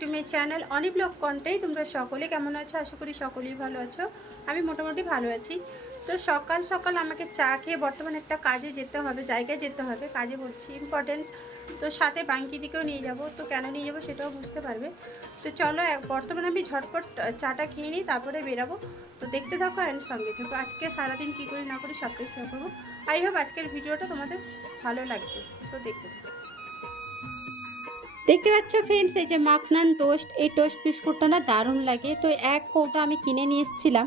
Two my channel অনেক blog কন্টেই তোমরা সকলে কেমন আছো? আশা করি সকলেই ভালো আছো। আমি মোটামুটি ভালো আছি। তো সকাল সকাল আমাকে চা খেয়ে বর্তমানে একটা কাজে যেতে হবে, জায়গায় যেতে হবে। কাজে বলছি ইম্পর্টেন্ট তো সাথে বাঙ্কি দিকেও নিয়ে যাব। তো কেন নিয়ে যাব সেটাও বুঝতে পারবে। তো চলো বর্তমানে আমি ঝটপট চাটা খেয়ে নিই, তারপরে বেরাবো। তো দেখতে থাকো অ্যান্ড সঙ্গে থাকো। আজকে সারাদিন কী করি না করি সবটাই শেয়ার করব। আই হোপ আজকের ভিডিওটা তোমাদের ভালো লাগবে। তো দেখতে থাকো। দেখতে পাচ্ছ ফ্রেন্ডস এই যে মাখনান টোস্ট এই টোস্ট বিস্কুটটা না দারুণ লাগে। তো এক কৌটা আমি কিনে নিয়ে এসেছিলাম।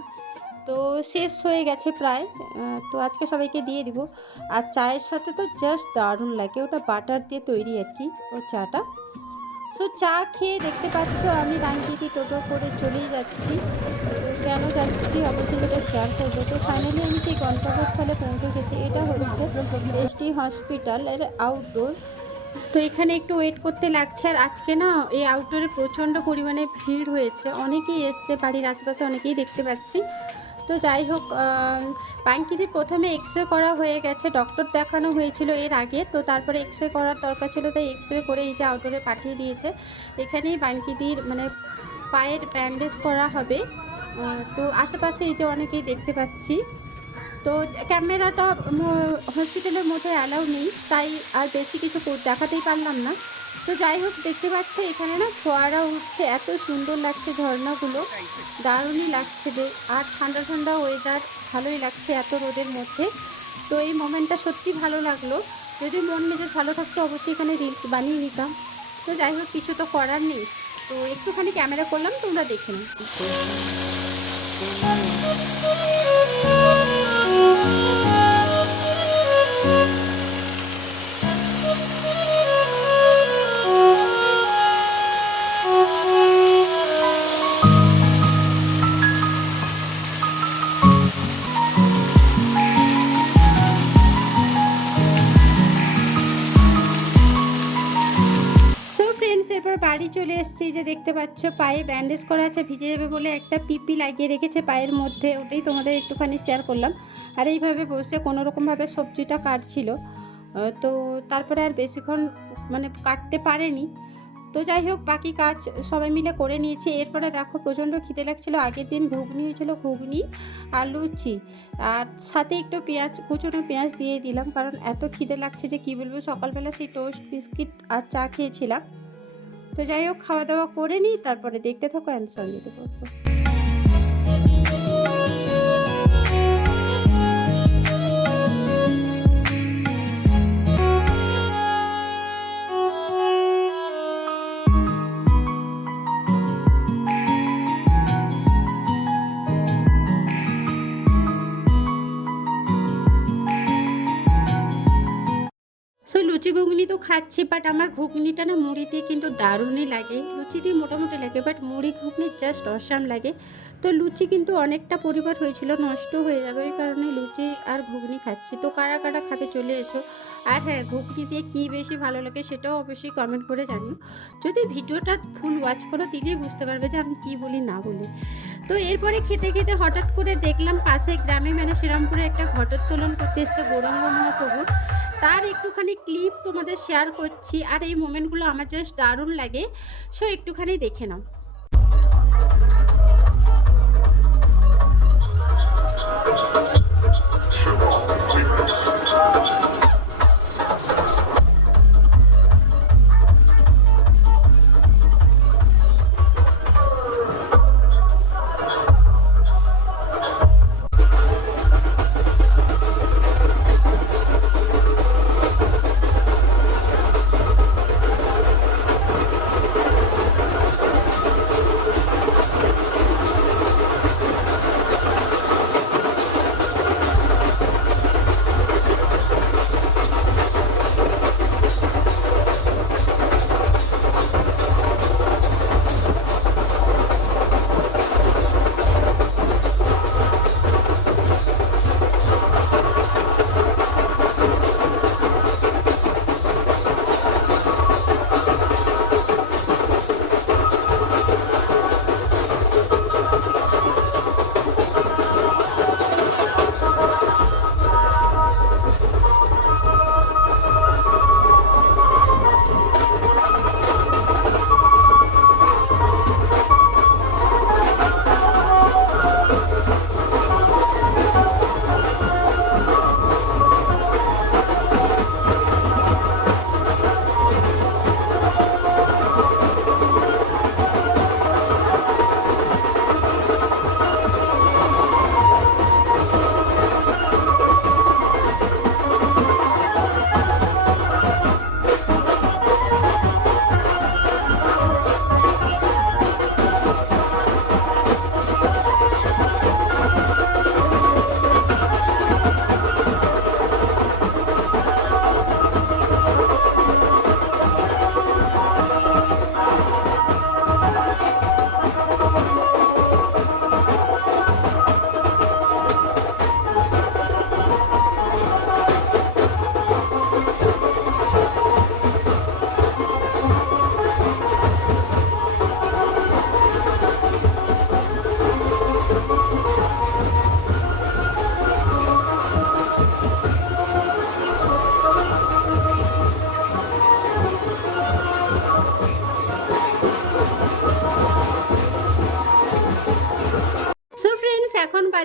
তো শেষ হয়ে গেছে প্রায়। তো আজকে সবাইকে দিয়ে দিব। আর চায়ের সাথে তো জাস্ট দারুণ লাগে। ওটা বাটার দিয়ে তৈরি আর কি, ও চাটা। সো চা খেয়ে দেখতে পাচ্ছ আমি রাঙ্কিটি টোটো করে চলেই যাচ্ছি। কেন যাচ্ছি? অবশ্যই সেটা শেয়ার করব। তো ফাইনালি আমি সেই গন্তব্যস্থলে পৌঁছে গেছি। এটা হচ্ছে এসডি হসপিটাল এর আউটডোর তো এখানে একটু ওয়েট করতে লাগছে। আর আজকে না, এই আউটডোরে প্রচণ্ড পরিমাণে ভিড় হয়েছে। অনেকেই এসছে, বাড়ির আশেপাশে অনেকেই দেখতে পাচ্ছি। তো যাই হোক পাঙ্কিদের প্রথমে এক্স রে করা হয়ে গেছে ডক্টর দেখানো হয়েছিল এর আগে। তো তারপরে এক্স রে করার দরকার ছিল, তাই এক্স রে করে এই যে আউটডোরে পাঠিয়ে দিয়েছে। এখানেই বাঙ্কিদির মানে পায়ের ব্যান্ডেজ করা হবে। তো আশেপাশে এই যে অনেকেই দেখতে পাচ্ছি। তো ক্যামেরাটা হসপিটালের মধ্যে অ্যালাউ নেই, তাই আর বেশি কিছু দেখাতেই পারলাম না। তো যাই হোক, দেখতে পাচ্ছ এখানে না ফোয়ারা উঠছে, এত সুন্দর লাগছে ঝর্ণাগুলো। দারুণই লাগছে আর ঠান্ডা ঠান্ডা ওয়েদার ভালোই লাগছে এত রোদের মধ্যে। তো এই মোমেন্টটা সত্যি ভালো লাগল। যদি মন মেজাজ ভালো থাকতো, অবশ্যই এখানে রিলস বানিয়ে নিতাম। তো যাই হোক, কিছু তো করার নেই। তো একটুখানি ক্যামেরা করলাম, তোমরা দেখে নাও। বাড়ি চলে এসেছি যে দেখতে পাচ্ছ, পায়ে ব্যান্ডেজ করা আছে, ভিজে যাবে বলে একটা পিপি লাগিয়ে রেখেছে পায়ের মধ্যে, ওটাই তোমাদের একটুখানি শেয়ার করলাম। আর এইভাবে বসে কোনো রকমভাবে সবজিটা কাটছিল। তো তারপরে আর বেশিক্ষণ মানে কাটতে পারেনি। তো যাই হোক, বাকি কাজ সবাই মিলে করে নিয়েছি। এরপরে দেখো, প্রচণ্ড খিদে লাগছিল। আগের দিন ঘুগনি হয়েছিল, ঘুগনি, আর লুচি। আর সাথে একটু পেঁয়াজ, কুচনো পেঁয়াজ দিয়ে দিলাম, কারণ এত খিদে লাগছে যে কী বলব, সকালবেলা সেই টোস্ট বিস্কিট আর চা খেয়েছিলাম। তো যাই হোক খাওয়া দাওয়া করে নিই তারপরে দেখতে থাকো অ্যান্ড সঙ্গে করব লুচি ঘুগনি তো খাচ্ছি বাট আমার ঘুগনিটা না মুড়ি দিয়ে কিন্তু দারুণই লাগে। লুচি দিয়ে মোটামুটি লাগে বাট মুড়ি ঘুগনি জাস্ট অসাম লাগে। তো লুচি কিন্তু অনেকটা পরিবার হয়েছিল, নষ্ট হয়ে যাবে ওই কারণে লুচি আর ঘুগনি খাচ্ছি। তো কারা কারা খাবে চলে এসো। আর হ্যাঁ ঘুগনি দিয়ে কী বেশি ভালো লাগে সেটাও অবশ্যই কমেন্ট করে জানিও। যদি ভিডিওটা ফুল ওয়াচ করো, দিলেই বুঝতে পারবে যে আমি কী বলি, না বলি। তো এরপরে খেতে খেতে হঠাৎ করে দেখলাম পাশে গ্রামে মানে শ্রীরামপুরে একটা ঘটোত্তোলন করতে এসছে গৌরাঙ্গ মহাপ্রভু। তার একটুখানি ক্লিপ তোমাদের শেয়ার করছি আর এই মোমেন্টগুলো আমার জাস্ট দারুণ লাগে। সো একটুখানি দেখে নাও।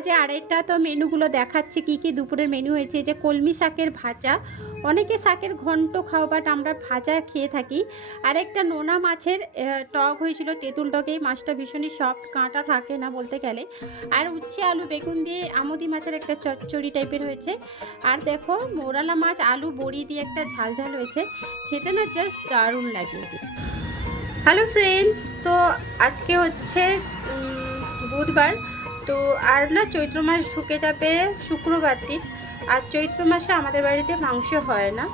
বাজে আড়াইটা তো মেনুগুলো দেখাচ্ছে, কি কি দুপুরের মেনু হয়েছে? যে কলমি শাকের ভাজা, অনেকে শাকের ঘন্ট খাও বাট আমরা ভাজা খেয়ে থাকি। আর একটা নোনা মাছের টক হয়েছিল, তেঁতুল টকে মাছটা ভীষণই সফট কাঁটা থাকে না বলতে গেলে। আর উচ্ছে আলু, বেগুন দিয়ে আমদি মাছের একটা চচ্চড়ি টাইপের হয়েছে। আর দেখো, মোরালা মাছ, আলু, বড়ি দিয়ে একটা ঝাল ঝাল হয়েছে। খেতে না জাস্ট দারুণ লাগে হ্যালো ফ্রেন্ডস তো আজকে হচ্ছে বুধবার। তো আর না চৈত্র মাস ঢুকে যাবে শুক্রবার দিন আর চৈত্র মাসে আমাদের বাড়িতে মাংস হয় না।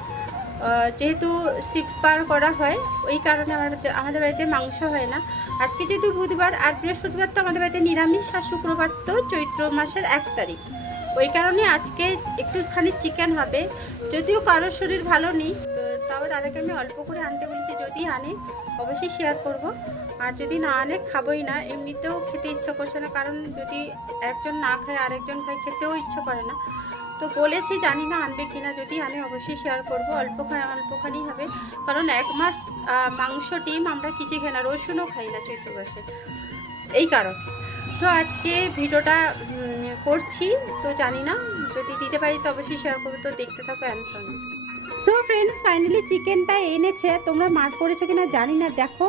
যেহেতু শিব পার করা হয়, ওই কারণে আমাদের আমাদের বাড়িতে মাংস হয় না। আজকে যেহেতু বুধবার আর বৃহস্পতিবার তো আমাদের বাড়িতে নিরামিষ আর শুক্রবার তো চৈত্র মাসের এক তারিখ। ওই কারণে আজকে একটুখানি চিকেন হবে। যদিও কারোর শরীর ভালো নেই তো তাও তাদেরকে আমি অল্প করে আনতে বলেছি, যদি আনে অবশ্যই শেয়ার করব। আর যদি না আনে, খাবোই না। এমনিতেও খেতে ইচ্ছা করছে না, কারণ যদি একজন না খায়, আরেকজন খায়, খেতেও ইচ্ছা করে না। তো বলেছি, জানি না আনবে কিনা। যদি আনে, অবশ্যই শেয়ার করব। অল্পখানি অল্পখানি হবে। কারণ এক মাস মাংস, ডিম আমরা কিছু খাই না, রসুনও খাই না চৈত্র মাসে এই কারণ। তো আজকে ভিডিওটা করছি। তো জানি না, যদি দিতে পারি তো অবশ্যই শেয়ার করব। তো দেখতে থাকো অ্যান্সার সো ফ্রেন্ডস ফাইনালি চিকেনটা এনেছে। তোমরা মার করেছ কিনা জানি না দেখো।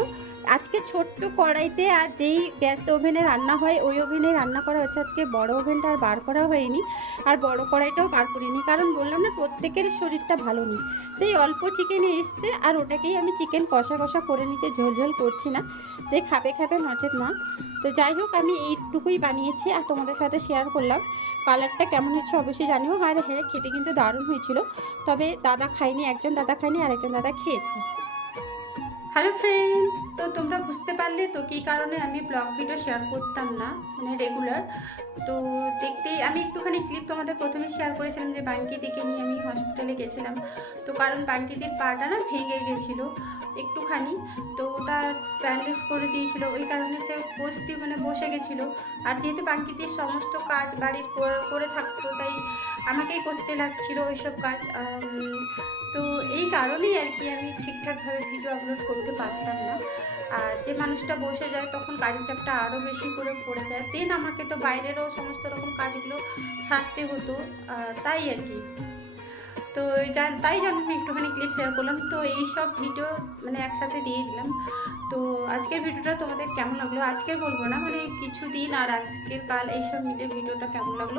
আজকে ছোট্ট কড়াইতে আর যেই গ্যাস ওভেনে রান্না হয়, ওই ওভেনে রান্না করা হচ্ছে আজকে বড় ওভেনটা আর বার করা হয়নি। আর বড় কড়াইটাও বার করিনি। কারণ বললাম না প্রত্যেকের শরীরটা ভালো নেই। তাই অল্প চিকেন এসছে, আর ওটাকেই আমি চিকেন কষা কষা করে নিতে ঝোল ঝোল করছি না। যে খাবে খাবে নচেত না। তো যাই হোক, আমি এইটুকুই বানিয়েছি আর তোমাদের সাথে শেয়ার করলাম। কালারটা কেমন হচ্ছে অবশ্যই জানিও। আর হ্যাঁ খেতে কিন্তু দারুণ হয়েছিল। তবে দাদা খায়নি, একজন দাদা খায়নি আর একজন দাদা খেয়েছে। হ্যালো ফ্রেন্ডস তো তোমরা বুঝতে পারলে তো কী কারণে আমি ব্লগ ভিডিও শেয়ার করতাম না মানে রেগুলার তো দেখতেই আমি একটুখানি ক্লিপ তোমাদের প্রথমে শেয়ার করেছিলাম যে বাঙ্কিদিকে নিয়ে আমি হসপিটালে গেছিলাম। তো কারণ বাঙ্কিদির পাটা না ভেঙে গেছিল। একটুখানি। তো ওটা ব্যান্ডেজ করে দিয়েছিল। ওই কারণে সে বসতে মানে বসে গেছিল। আর যেহেতু বাঙ্কিদির সমস্ত কাজ বাড়ির করে- করে থাকতো, তাই আমাকেই করতে লাগছিল ওইসব কাজ। তো এই কারণেই আর কি আমি ঠিকঠাকভাবে ভিডিও আপলোড করতে পারতাম না। আর যে মানুষটা বসে যায়, তখন কাজের চাপটা আরও বেশি করে পড়ে যায়। দেন আমাকে তো বাইরেরও সমস্ত রকম কাজগুলো সারতে হতো। তাই আর কি। তো তাই আমি একটুখানি ক্লিপ শেয়ার করলাম। তো এই সব ভিডিও মানে একসাথে দিয়ে দিলাম। তো আজকের ভিডিওটা তোমাদের কেমন লাগল? আজকে বলব না মানে কিছুদিন আর আজকের কাল এইসব মিলে ভিডিওটা কেমন লাগল,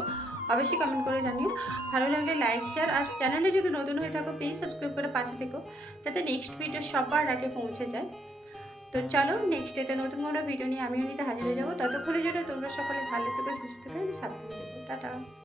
অবশ্যই কমেন্ট করে জানিও। ভালো লাগলে লাইক শেয়ার আর চ্যানেলে যদি নতুন হয়ে থাকো প্লিজ সাবস্ক্রাইব করে পাশে থেকো, যাতে নেক্সট ভিডিও সবার আগে পৌঁছে যায়। তো চলো নেক্সট ডেতে নতুন কোনো ভিডিও নিয়ে আমিও নিতে হাজির হয়ে যাব। ততক্ষণের জন্য তোমরা সকলে ভালো থেকে, সুস্থ থেকে, সাবধানে থেকো। টাটা।